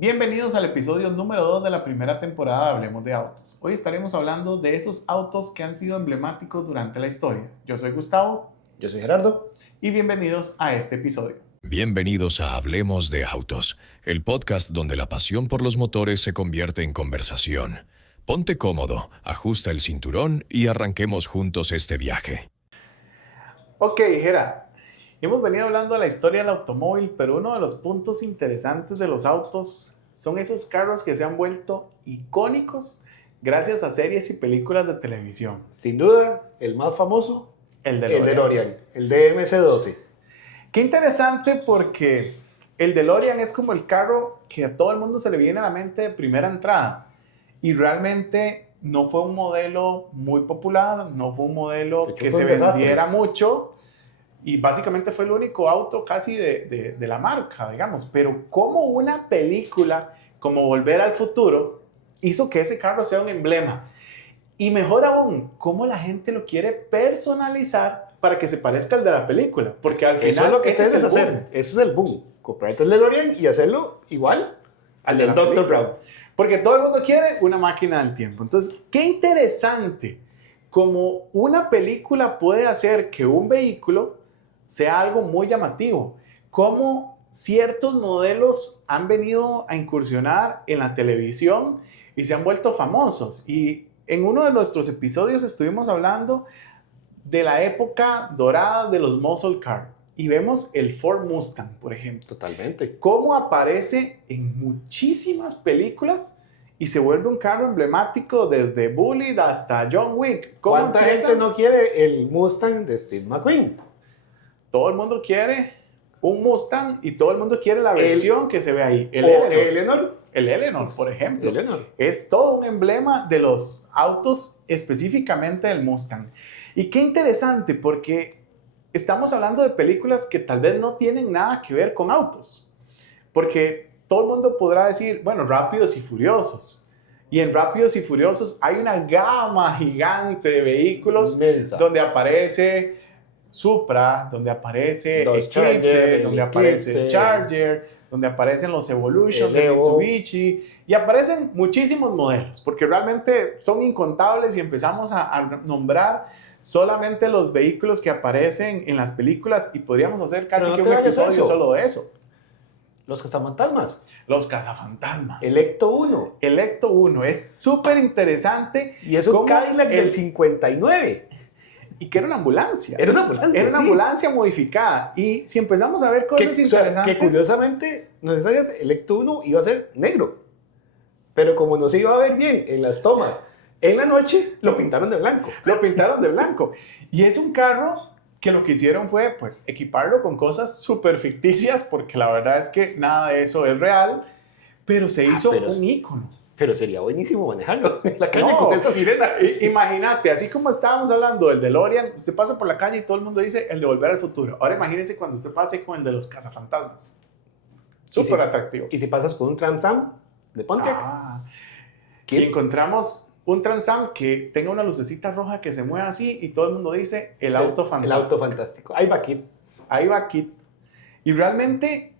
Bienvenidos al episodio número 2 de la primera temporada de Hablemos de Autos. Hoy estaremos hablando de esos autos que han sido emblemáticos durante la historia. Yo soy Gustavo. Yo soy Gerardo. Y bienvenidos a este episodio. Bienvenidos a Hablemos de Autos, el podcast donde la pasión por los motores se convierte en conversación. Ponte cómodo, ajusta el cinturón y arranquemos juntos este viaje. Ok, Gera. Hemos venido hablando de la historia del automóvil, pero uno de los puntos interesantes de los autos son esos carros que se han vuelto icónicos gracias a series y películas de televisión. Sin duda, el más famoso, El el DeLorean, el DMC-12. Qué interesante porque el DeLorean es como el carro que a todo el mundo se le viene a la mente de primera entrada. Y realmente no fue un modelo muy popular, no fue un modelo que se vendiera mucho. Y básicamente fue el único auto casi de la marca, digamos. Pero como una película como Volver al Futuro hizo que ese carro sea un emblema. Y mejor aún, cómo la gente lo quiere personalizar para que se parezca al de la película. Porque al final eso es lo que ese tienes que hacer. Ese es el boom. Comprarte el DeLorean y hacerlo igual al del Dr. Brown. Porque todo el mundo quiere una máquina del tiempo. Entonces, qué interesante como una película puede hacer que un vehículo sea algo muy llamativo. Cómo ciertos modelos han venido a incursionar en la televisión y se han vuelto famosos. Y en uno de nuestros episodios estuvimos hablando de la época dorada de los muscle car. Y vemos el Ford Mustang, por ejemplo. Totalmente. Cómo aparece en muchísimas películas y se vuelve un carro emblemático desde Bullitt hasta John Wick. ¿Cuánta gente no quiere el Mustang de Steve McQueen? Todo el mundo quiere un Mustang y todo el mundo quiere la versión que se ve ahí. El Eleanor. El Eleanor, por ejemplo. El Eleanor. Es todo un emblema de los autos, específicamente del Mustang. Y qué interesante, porque estamos hablando de películas que tal vez no tienen nada que ver con autos. Porque todo el mundo podrá decir, bueno, Rápidos y Furiosos. Y en Rápidos y Furiosos hay una gama gigante de vehículos inmensa, donde aparece Supra, donde aparece Eclipse, donde aparece Charger, donde aparecen los Evolution de Mitsubishi, y aparecen muchísimos modelos, porque realmente son incontables y empezamos a nombrar solamente los vehículos que aparecen en las películas y podríamos hacer casi que un episodio solo de eso. Los cazafantasmas. Los cazafantasmas. El Ecto 1. El Ecto 1 es súper interesante. Y es un Cadillac del 59. Y que era una ambulancia. Era una ambulancia. Era una ambulancia modificada. Y si empezamos a ver cosas interesantes. Que curiosamente, no sé si sabías, el Ecto 1 iba a ser negro. Pero como no se iba a ver bien en las tomas en la noche, lo pintaron de blanco. Lo pintaron de blanco. Y es un carro que lo que hicieron fue, pues, equiparlo con cosas súper ficticias, porque la verdad es que nada de eso es real. Pero se hizo un ícono. Pero sería buenísimo manejarlo en la calle con esa sirena. Imagínate, así como estábamos hablando del DeLorean, usted pasa por la calle y todo el mundo dice el de Volver al Futuro. Ahora imagínese cuando usted pase con el de los cazafantasmas. Súper atractivo. ¿Y si pasas con un Trans Am de Pontiac? Y encontramos un Trans Am que tenga una lucecita roja que se mueva así y todo el mundo dice el auto fantástico. El auto fantástico. Ahí va Kit. Ahí va Kit. Y realmente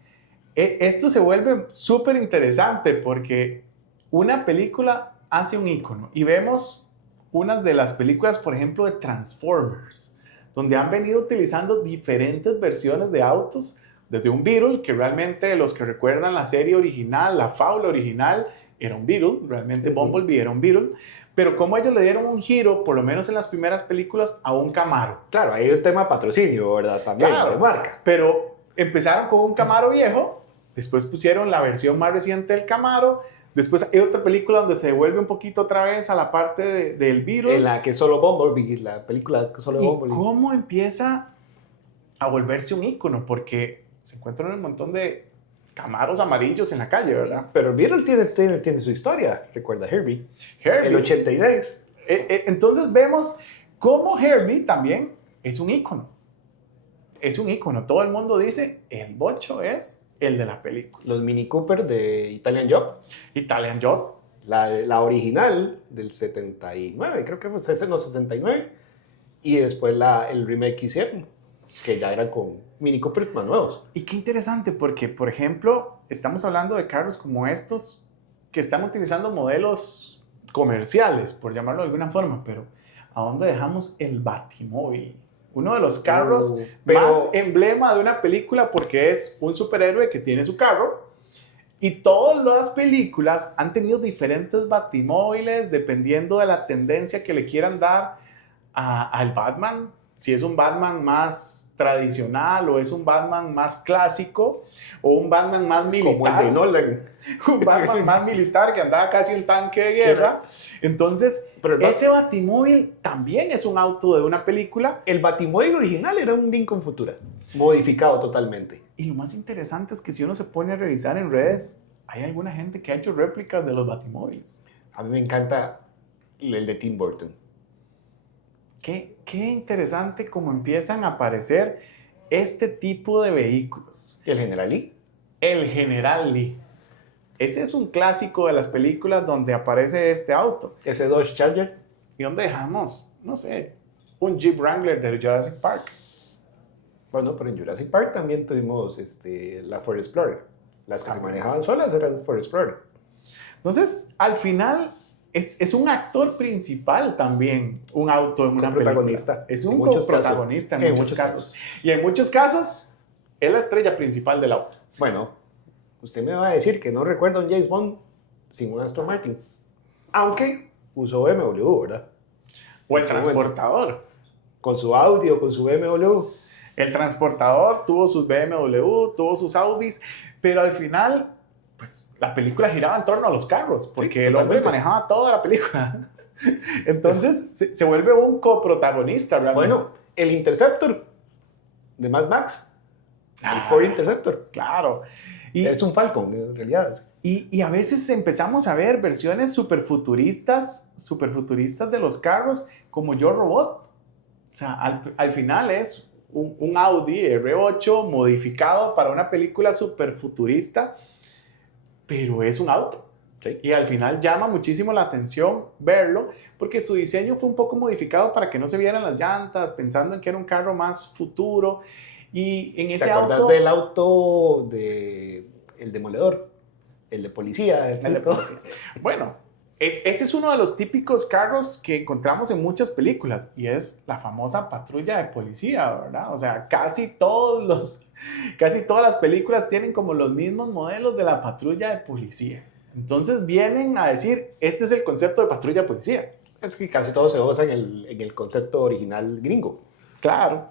esto se vuelve súper interesante porque una película hace un ícono y vemos unas de las películas, por ejemplo, de Transformers, donde han venido utilizando diferentes versiones de autos, desde un Beetle, que realmente los que recuerdan la serie original, la fábula original, era un Beetle, realmente Bumblebee era un Beetle, pero como ellos le dieron un giro, por lo menos en las primeras películas, a un Camaro. Claro, hay un tema de patrocinio, ¿verdad? También, claro, de marca. Pero empezaron con un Camaro viejo, después pusieron la versión más reciente del Camaro. Después hay otra película donde se devuelve un poquito otra vez a la parte del Beetle. En la que solo Bumblebee, la película que solo Bumblebee. ¿Y cómo empieza a volverse un ícono? Porque se encuentran un montón de Camaros amarillos en la calle, ¿verdad? Sí, pero el Beetle tiene su historia. Recuerda Herbie. El 86. Entonces vemos cómo Herbie también es un ícono. Es un ícono. Todo el mundo dice, el bocho es el de la película. Los Mini Cooper de Italian Job. Italian Job. La original del 79, creo que fue, no, 69. Y después el remake que hicieron. que ya eran con Mini Cooper más nuevos. Y qué interesante porque, por ejemplo, estamos hablando de carros como estos que están utilizando modelos comerciales, por llamarlo de alguna forma, pero ¿a dónde dejamos el Batimóvil? Uno de los carros más emblema de una película porque es un superhéroe que tiene su carro y todas las películas han tenido diferentes Batimóviles dependiendo de la tendencia que le quieran dar al Batman. Si es un Batman más tradicional o es un Batman más clásico o un Batman más militar. Como el de Nolan. Un Batman más militar que andaba casi un tanque de guerra. Entonces, ese Batimóvil también es un auto de una película. El Batimóvil original era un Lincoln Futura, modificado totalmente. Y lo más interesante es que si uno se pone a revisar en redes, hay alguna gente que ha hecho réplicas de los Batimóviles. A mí me encanta el de Tim Burton. Qué interesante cómo empiezan a aparecer este tipo de vehículos. ¿Y el General Lee? El General Lee. Ese es un clásico de las películas donde aparece este auto. Ese Dodge Charger. ¿Y dónde dejamos? No sé, un Jeep Wrangler de Jurassic Park. Bueno, pero en Jurassic Park también tuvimos la Ford Explorer. Las que se manejaban solas eran Ford Explorer. Entonces, al final, es un actor principal también, un auto en una protagonista. Película. Es un coprotagonista en muchos casos. Y en muchos casos, es la estrella principal del auto. Bueno, usted me va a decir que no recuerda un James Bond sin un Aston Martin. Aunque usó BMW, ¿verdad? O el transportador. Con su Audi o con su BMW. El transportador tuvo sus BMW, tuvo sus Audis, pero al final, pues la película giraba en torno a los carros, porque el hombre manejaba toda la película. Entonces se vuelve un coprotagonista realmente. Bueno, el Interceptor de Mad Max. El Ford Interceptor. Claro. Y es un Falcon, en realidad. Y a veces empezamos a ver versiones superfuturistas de los carros, como Yo Robot. O sea, al final es un Audi R8 modificado para una película superfuturista, pero es un auto. Sí. Y al final llama muchísimo la atención verlo, porque su diseño fue un poco modificado para que no se vieran las llantas, pensando en que era un carro más futuro. Y en ese ¿Te acordás del auto el demoledor? El de policía. El de policía. Bueno, ese es uno de los típicos carros que encontramos en muchas películas y es la famosa patrulla de policía, ¿verdad? O sea, casi todas las películas tienen como los mismos modelos de la patrulla de policía. Entonces vienen a decir, este es el concepto de patrulla de policía. Es que casi todo se basa en el concepto original gringo. Claro.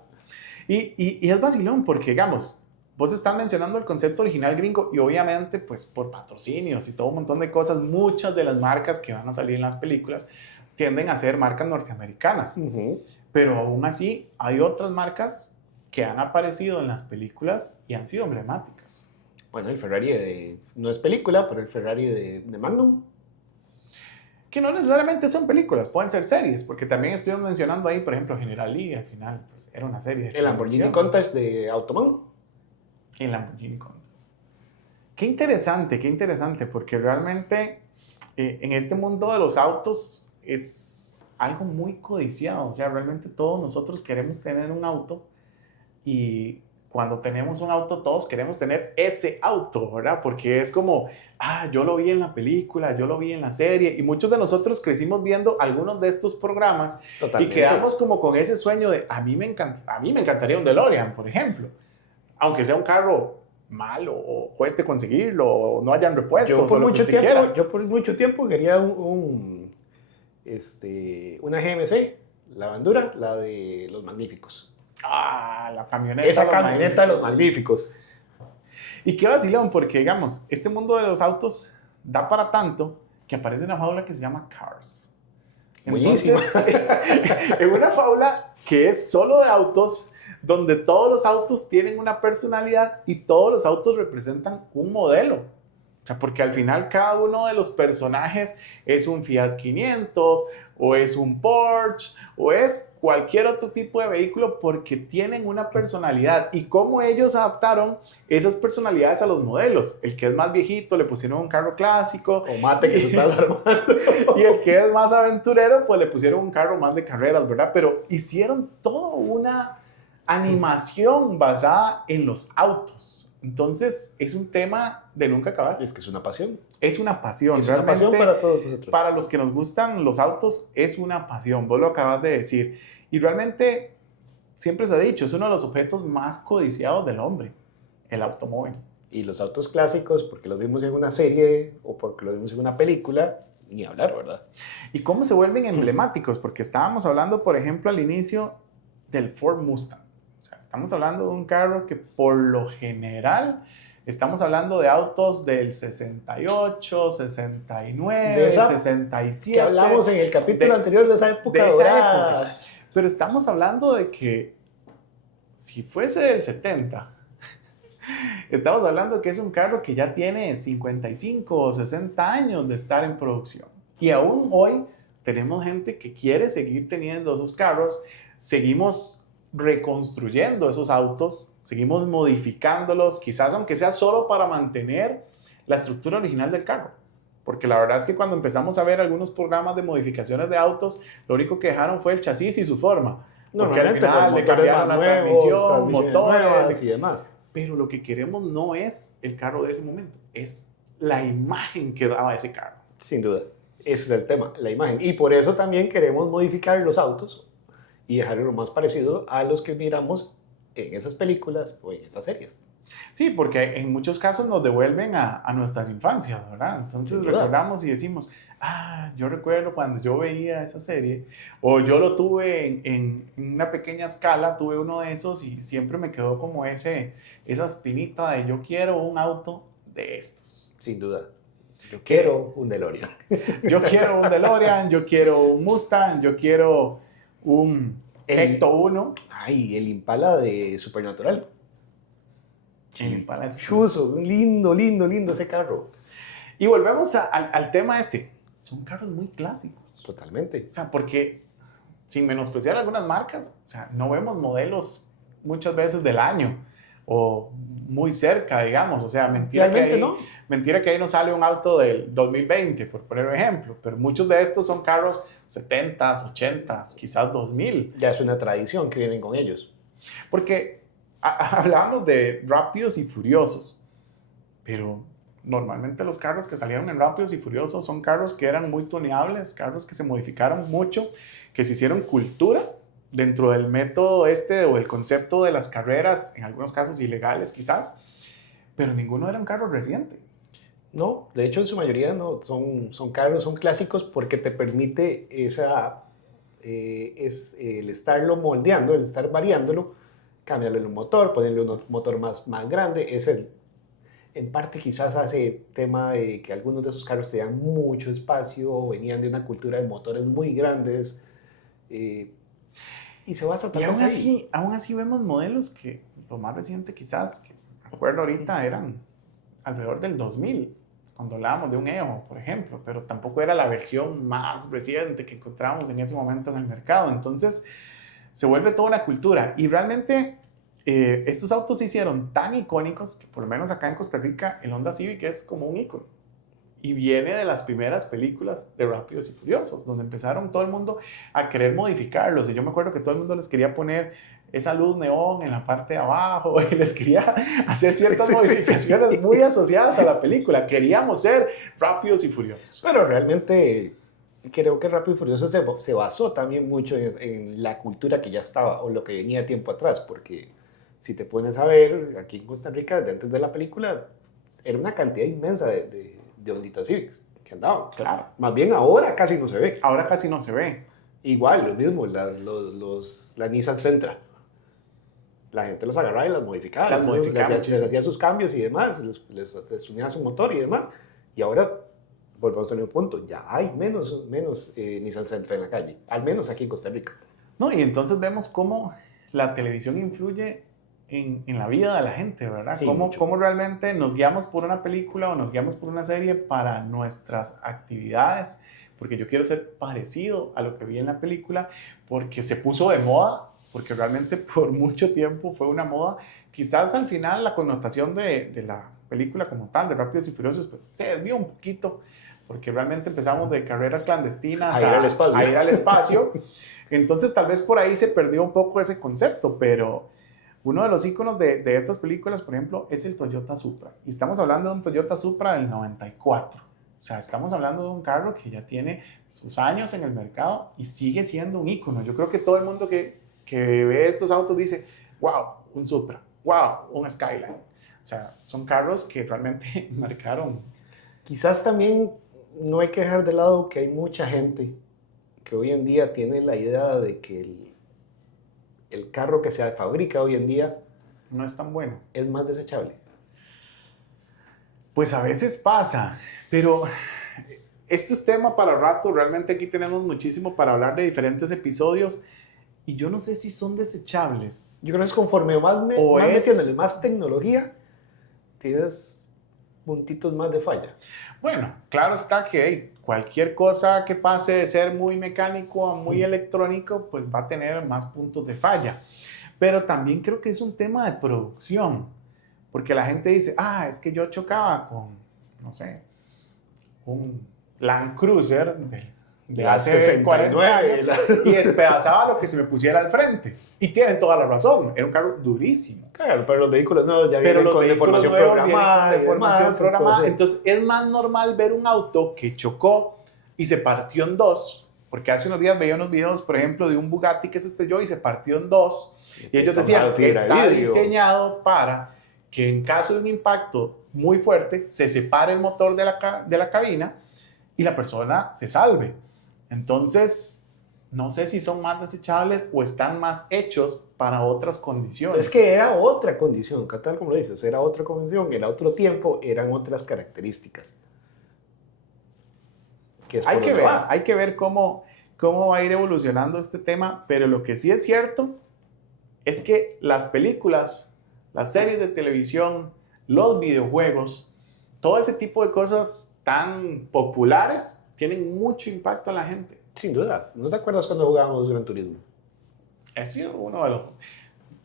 Y es vacilón porque, digamos, vos estás mencionando el concepto original gringo y obviamente, pues por patrocinios y todo un montón de cosas, muchas de las marcas que van a salir en las películas tienden a ser marcas norteamericanas. Uh-huh. Pero aún así hay otras marcas que han aparecido en las películas y han sido emblemáticas. Bueno, el Ferrari no es película, pero el Ferrari de Magnum. Que no necesariamente son películas, pueden ser series, porque también estuvimos mencionando ahí, por ejemplo, General Lee, al final pues, era una serie. El Lamborghini Countach de Automan. El Lamborghini Countach. Qué interesante, porque realmente en este mundo de los autos es algo muy codiciado. O sea, realmente todos nosotros queremos tener un auto y cuando tenemos un auto todos queremos tener ese auto, ¿verdad? Porque es como, yo lo vi en la película, yo lo vi en la serie y muchos de nosotros crecimos viendo algunos de estos programas. Totalmente. Y quedamos como con ese sueño de, a mí me encantaría un DeLorean, por ejemplo. Aunque sea un carro malo o cueste conseguirlo o no hayan repuestos. Yo por mucho tiempo quería una GMC, la Bandura, la de Los Magníficos. La camioneta. Esa camioneta de Los Magníficos. Y qué vacilón, porque digamos, este mundo de los autos da para tanto que aparece una fábula que se llama Cars. Buenísima. Es una fábula que es solo de autos, donde todos los autos tienen una personalidad y todos los autos representan un modelo. O sea, porque al final cada uno de los personajes es un Fiat 500 o es un Porsche o es cualquier otro tipo de vehículo porque tienen una personalidad y cómo ellos adaptaron esas personalidades a los modelos. El que es más viejito le pusieron un carro clásico. O mate que se está armando. Y el que es más aventurero pues le pusieron un carro más de carreras, ¿verdad? Pero hicieron toda una animación basada en los autos. Entonces, es un tema de nunca acabar. Es que es una pasión. Es una pasión. Es una pasión para todos nosotros. Para los que nos gustan los autos, es una pasión. Vos lo acabas de decir. Y realmente, siempre se ha dicho, es uno de los objetos más codiciados del hombre, el automóvil. Y los autos clásicos, porque los vimos en una serie o porque los vimos en una película, ni hablar, ¿verdad? ¿Y cómo se vuelven emblemáticos? Porque estábamos hablando, por ejemplo, al inicio del Ford Mustang. O sea, estamos hablando de un carro que por lo general, estamos hablando de autos del 68, 69, De esa 67. Que hablamos en el capítulo anterior de esa época de esa dorada. época. Pero estamos hablando de que si fuese del 70, estamos hablando que es un carro que ya tiene 55 o 60 años de estar en producción. Y aún hoy tenemos gente que quiere seguir teniendo esos carros, seguimos reconstruyendo esos autos, seguimos modificándolos, quizás aunque sea solo para mantener la estructura original del carro. Porque la verdad es que cuando empezamos a ver algunos programas de modificaciones de autos, lo único que dejaron fue el chasis y su forma. Porque al final le cambiaron la transmisión, motores y demás. Pero lo que queremos no es el carro de ese momento, es la imagen que daba ese carro. Sin duda, ese es el tema, la imagen. Y por eso también queremos modificar los autos y dejarlo lo más parecido a los que miramos en esas películas o en esas series. Sí, porque en muchos casos nos devuelven a nuestras infancias, ¿verdad? Entonces recordamos y decimos, yo recuerdo cuando yo veía esa serie, o yo lo tuve en una pequeña escala, tuve uno de esos y siempre me quedó como esa espinita de yo quiero un auto de estos. Sin duda. Yo quiero un DeLorean. Yo quiero un DeLorean, yo quiero un Mustang, yo quiero un Ecto 1. Ay, el Impala de Supernatural. El Impala es chuzo, lindo ese carro. Y volvemos al tema este. Son carros muy clásicos. Totalmente. O sea, porque sin menospreciar algunas marcas, o sea, no vemos modelos muchas veces del año o muy cerca, digamos. O sea, mentira que ahí no sale un auto del 2020, por poner un ejemplo. Pero muchos de estos son carros 70s, 80s, quizás 2000. Ya es una tradición que vienen con ellos. Porque hablábamos de Rápidos y Furiosos, pero normalmente los carros que salieron en Rápidos y Furiosos son carros que eran muy tuneables, carros que se modificaron mucho, que se hicieron cultura dentro del método o el concepto de las carreras, en algunos casos ilegales quizás, pero ninguno era un carro reciente. No, de hecho en su mayoría no, son carros, son clásicos porque te permite el estarlo moldeando, el estar variándolo, cambiarle el motor, ponerle un motor más grande. En parte quizás hace tema de que algunos de esos carros tenían mucho espacio, venían de una cultura de motores muy grandes, y se basa también y aún así vemos modelos que lo más reciente quizás, que me acuerdo ahorita, eran alrededor del 2000, cuando hablábamos de un EO, por ejemplo, pero tampoco era la versión más reciente que encontrábamos en ese momento en el mercado. Entonces se vuelve toda una cultura y realmente estos autos se hicieron tan icónicos que por lo menos acá en Costa Rica el Honda Civic es como un ícono y viene de las primeras películas de Rápidos y Furiosos, donde empezaron todo el mundo a querer modificarlos. Y yo me acuerdo que todo el mundo les quería poner esa luz neón en la parte de abajo y les quería hacer ciertas modificaciones muy asociadas a la película. Queríamos ser Rápidos y Furiosos. Pero realmente creo que Rápido y Furioso se basó también mucho en la cultura que ya estaba o lo que venía tiempo atrás, porque si te pones a ver, aquí en Costa Rica, antes de la película, era una cantidad inmensa de Honda Civic que andaban. Claro. Más bien ahora casi no se ve. Ahora casi no se ve. Igual, lo mismo, la Nissan Sentra. La gente los agarraba y las modificaba. Les hacía sus cambios y demás, les unía su motor y demás. Y ahora, volvemos al mismo punto, ya hay menos Nissan Sentra en la calle, al menos aquí en Costa Rica. No, y entonces vemos cómo la televisión influye en la vida de la gente, ¿verdad? Sí, cómo realmente nos guiamos por una película o nos guiamos por una serie para nuestras actividades, porque yo quiero ser parecido a lo que vi en la película, porque se puso de moda, porque realmente por mucho tiempo fue una moda. Quizás al final la connotación de la película como tal, de Rápidos y Furiosos, pues se desvió un poquito, porque realmente empezamos de carreras clandestinas A ir al espacio. a ir al espacio. Entonces tal vez por ahí se perdió un poco ese concepto, pero uno de los íconos de estas películas, por ejemplo, es el Toyota Supra. Y estamos hablando de un Toyota Supra del 94. O sea, estamos hablando de un carro que ya tiene sus años en el mercado y sigue siendo un ícono. Yo creo que todo el mundo que ve estos autos dice, wow, un Supra, wow, un Skyline. O sea, son carros que realmente marcaron. Quizás también no hay que dejar de lado que hay mucha gente que hoy en día tiene la idea de que el carro que se fabrica hoy en día No es tan bueno. es más desechable. Pues a veces pasa, pero esto es tema para rato. Realmente aquí tenemos muchísimo para hablar de diferentes episodios y yo no sé si son desechables. Yo creo que es conforme más metiéndole más tecnología, tienes puntitos más de falla. Bueno, claro está que hey, cualquier cosa que pase de ser muy mecánico a muy electrónico, pues va a tener más puntos de falla. Pero también creo que es un tema de producción, porque la gente dice, es que yo chocaba con, no sé, un Land Cruiser de hace 40 años y despedazaba lo que se me pusiera al frente. Y tienen toda la razón, era un carro durísimo. Claro, pero los vehículos nuevos ya vienen con deformación programada. Entonces es más normal ver un auto que chocó y se partió en dos, porque hace unos días veía unos videos, por ejemplo, de un Bugatti que se estrelló y se partió en dos. Y ellos decían que está diseñado para que en caso de un impacto muy fuerte se separe el motor de la cabina y la persona se salve. Entonces, no sé si son más desechables o están más hechos para otras condiciones. Es que era otra condición, tal como lo dices, era otra condición, era otro tiempo, eran otras características. Hay que ver cómo va a ir evolucionando este tema, pero lo que sí es cierto es que las películas, las series de televisión, los videojuegos, todo ese tipo de cosas tan populares tienen mucho impacto en la gente. Sin duda. ¿No te acuerdas cuando jugábamos Gran Turismo? Ha sido uno de los...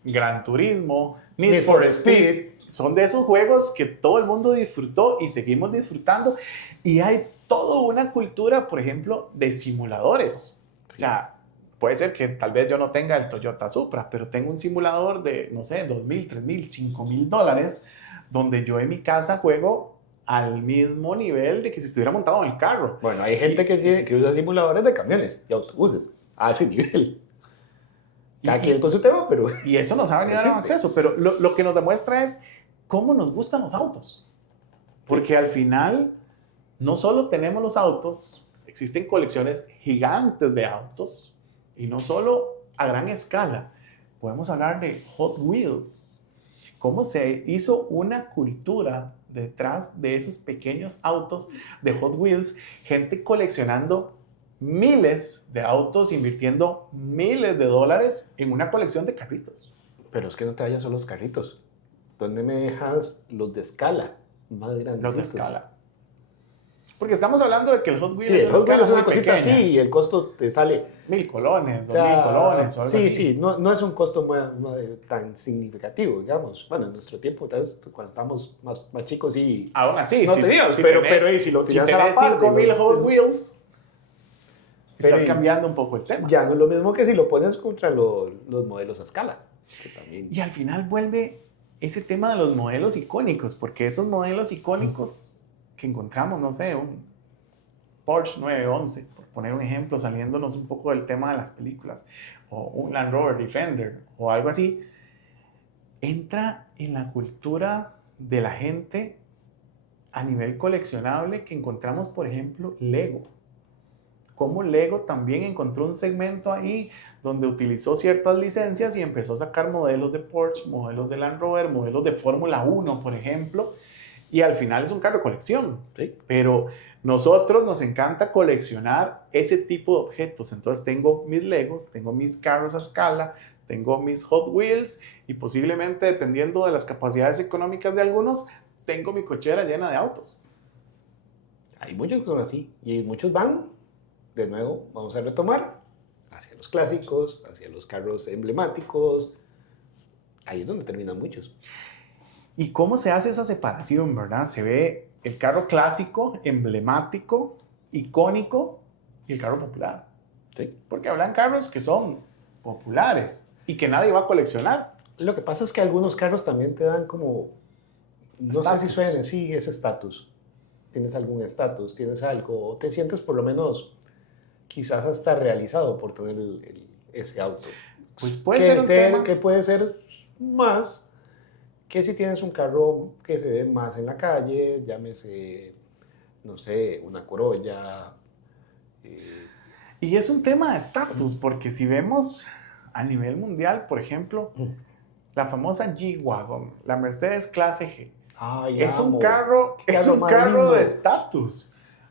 Gran Turismo, Need for Speed, son de esos juegos que todo el mundo disfrutó y seguimos disfrutando. Y hay toda una cultura, por ejemplo, de simuladores. Sí. O sea, puede ser que tal vez yo no tenga el Toyota Supra, pero tengo un simulador de, no sé, $2,000, $3,000, $5,000, donde yo en mi casa juego al mismo nivel de que si estuviera montado en el carro. Bueno, hay gente que usa simuladores de camiones y autobuses a ese nivel. Cada quien con su tema, pero... Y eso nos ha venido a dar acceso, pero lo que nos demuestra es cómo nos gustan los autos. Porque al final, no solo tenemos los autos, existen colecciones gigantes de autos, y no solo a gran escala. Podemos hablar de Hot Wheels. Cómo se hizo una cultura detrás de esos pequeños autos de Hot Wheels, gente coleccionando miles de autos, invirtiendo miles de dólares en una colección de carritos. Pero es que no te vayas solo los carritos. ¿Dónde me dejas los de escala más grandes? Los de escala. Porque estamos hablando de que el Hot Wheels sí, es una cosita así y el costo te sale... 1,000 colones, 2,000 colones o algo así. Sí, no es un costo tan significativo, digamos. Bueno, en nuestro tiempo, cuando estábamos más chicos y... Aún así, no tenías, pero si lo tenías a la par, 5,000 Hot Wheels, estás cambiando un poco el tema. Ya no es lo mismo que si lo pones contra los modelos a escala. Que también... Y al final vuelve ese tema de los modelos icónicos, porque esos modelos icónicos que encontramos, no sé, un Porsche 911, por poner un ejemplo, saliéndonos un poco del tema de las películas, o un Land Rover Defender, o algo así, entra en la cultura de la gente a nivel coleccionable que encontramos, por ejemplo, Lego. Como Lego también encontró un segmento ahí donde utilizó ciertas licencias y empezó a sacar modelos de Porsche, modelos de Land Rover, modelos de Fórmula 1, por ejemplo, y al final es un carro de colección. ¿Sí? Pero nosotros nos encanta coleccionar ese tipo de objetos. Entonces tengo mis Legos, tengo mis carros a escala, tengo mis Hot Wheels y posiblemente, dependiendo de las capacidades económicas de algunos, tengo mi cochera llena de autos. Hay muchos que son así y muchos van, de nuevo, vamos a retomar, hacia los clásicos, hacia los carros emblemáticos. Ahí es donde terminan muchos. ¿Y cómo se hace esa separación, verdad? Se ve, el carro clásico, emblemático, icónico y el carro popular. Sí. Porque hablan carros que son populares y que nadie va a coleccionar. Lo que pasa es que algunos carros también te dan como, no sé si suena así, ese estatus. Tienes algún estatus, tienes algo, o te sientes por lo menos quizás hasta realizado por tener ese auto. Pues puede ser un tema. Que puede ser más que si tienes un carro que se ve más en la calle, llámese, no sé, una Corolla. Y es un tema de estatus, porque si vemos a nivel mundial, por ejemplo, la famosa G-Wagon, la Mercedes Clase G, Ay, es un amo. carro, Qué es carro un más carro lindo. de estatus.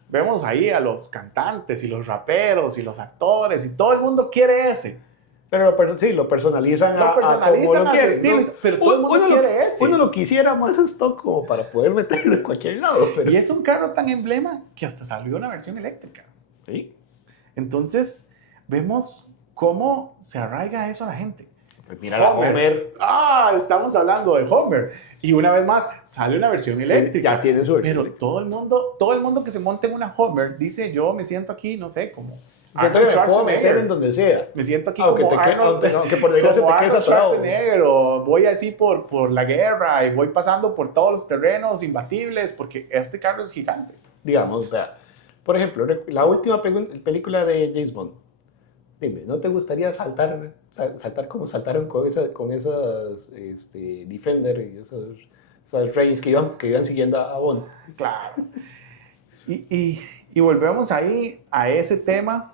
Vemos ahí a los cantantes y los raperos y los actores y todo el mundo quiere ese. Pero sí, lo personalizan Lo personalizan como lo a su quieren, estilo, ¿no? pero todo el mundo quiere ese. Uno lo quisiera más stock como para poder meterlo en cualquier lado. Pero... Y es un carro tan emblema que hasta salió una versión eléctrica. Sí. Entonces, vemos cómo se arraiga eso a la gente. Pues mira la Homer. Estamos hablando de Homer. Y una vez más, sale una versión eléctrica. Ya tiene su versión Pero eléctrica. todo el mundo que se monta en una Homer dice, yo me siento aquí, no sé, como Siento que me puedo Schwarzenegger. meter en donde sea. Me siento aquí Aunque como te quede- Arnold, aunque por desgracia como te quedes Arnold atorado. Schwarzenegger, o voy así por la guerra y voy pasando por todos los terrenos imbatibles porque este carro es gigante. Digamos, vea. Por ejemplo, la última película de James Bond. Dime, ¿no te gustaría saltar como saltaron con esas Defender y esas Range que iban siguiendo a Bond? Claro. Y volvemos ahí a ese tema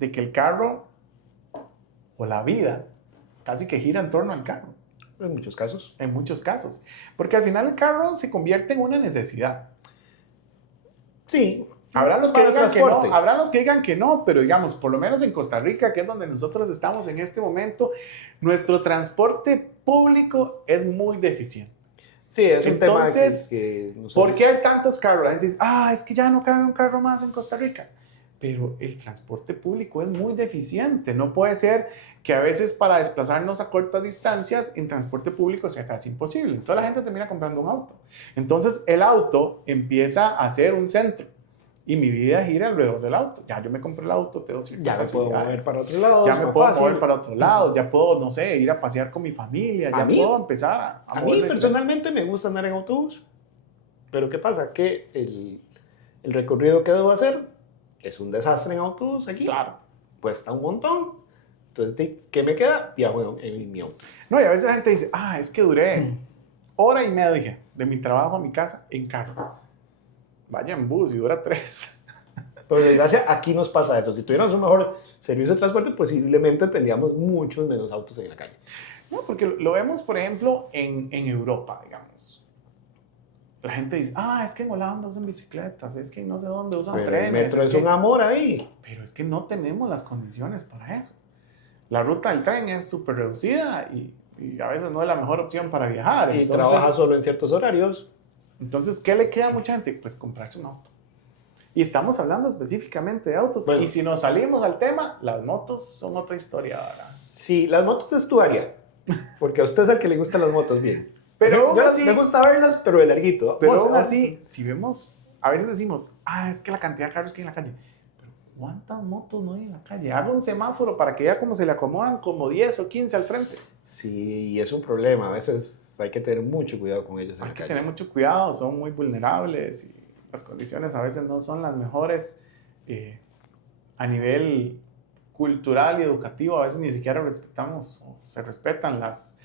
de que el carro o la vida casi que gira en torno al carro, En muchos casos. en muchos casos. Porque al final el carro se convierte en una necesidad. Sí. Habrán los que Para digan que transporte. no, habrán los que digan que no, pero digamos, por lo menos en Costa Rica, que es donde nosotros estamos en este momento, nuestro transporte público es muy deficiente. Sí, es un Entonces, tema que no sé. ¿Por qué hay tantos carros? La gente dice, es que ya no cabe un carro más en Costa Rica. Pero el transporte público es muy deficiente. No puede ser que a veces para desplazarnos a cortas distancias en transporte público sea casi imposible. Entonces la gente termina comprando un auto. Entonces el auto empieza a ser un centro. Y mi vida gira alrededor del auto. Ya yo me compré el auto, tengo ciertas Ya me puedo mover facilidades. para otro lado. Ya es me más puedo fácil. mover para otro lado, ya puedo, no sé, ir a pasear con mi familia, A ya mí- puedo empezar a A mí moverme personalmente me gusta andar en autobús. Pero ¿qué pasa? Que el recorrido que debo hacer es un desastre en autobús aquí. Claro. Cuesta un montón. Entonces, ¿qué me queda? Viajo en mi auto. No, y a veces la gente dice, es que duré hora y media de mi trabajo a mi casa en carro. Vaya en bus y dura 3. Por desgracia, aquí nos pasa eso. Si tuviéramos un mejor servicio de transporte, posiblemente tendríamos muchos menos autos en la calle. No, porque lo vemos, por ejemplo, en Europa, digamos. La gente dice, es que en Holanda usan bicicletas, es que no sé dónde usan Pero trenes. el metro es que... un amor ahí. Pero es que no tenemos las condiciones para eso. La ruta del tren es súper reducida y a veces no es la mejor opción para viajar. Y trabaja solo en ciertos horarios. Entonces, ¿qué le queda a mucha gente? Pues comprarse un auto. Y estamos hablando específicamente de autos. Bueno. Y si nos salimos al tema, las motos son otra historia ahora. Sí, las motos es tu área. Porque a usted es el que le gustan las motos bien. Pero aún yo así- me gusta verlas, pero de larguito. Pero Vos, aún así, si vemos, a veces decimos, es que la cantidad de carros que hay en la calle. Pero ¿cuántas motos no hay en la calle? Haga un semáforo para que vea cómo se le acomodan como 10 o 15 al frente. Sí, es un problema. A veces hay que tener mucho cuidado con ellos en Hay la que calle. tener mucho cuidado, son muy vulnerables y las condiciones a veces no son las mejores a nivel cultural y educativo. A veces ni siquiera respetamos o se respetan las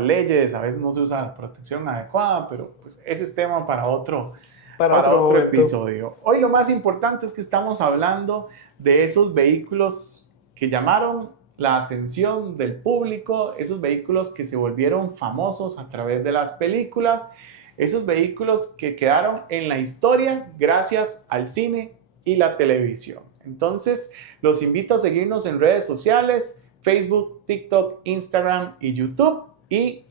leyes, a veces no se usa la protección adecuada, pero pues ese es tema para otro momento. episodio. Hoy lo más importante es que estamos hablando de esos vehículos que llamaron la atención del público, esos vehículos que se volvieron famosos a través de las películas, esos vehículos que quedaron en la historia gracias al cine y la televisión. Entonces, los invito a seguirnos en redes sociales, Facebook, TikTok, Instagram y YouTube, y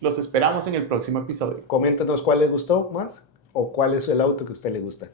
los esperamos en el próximo episodio. Coméntenos cuál les gustó más o cuál es el auto que a usted le gusta.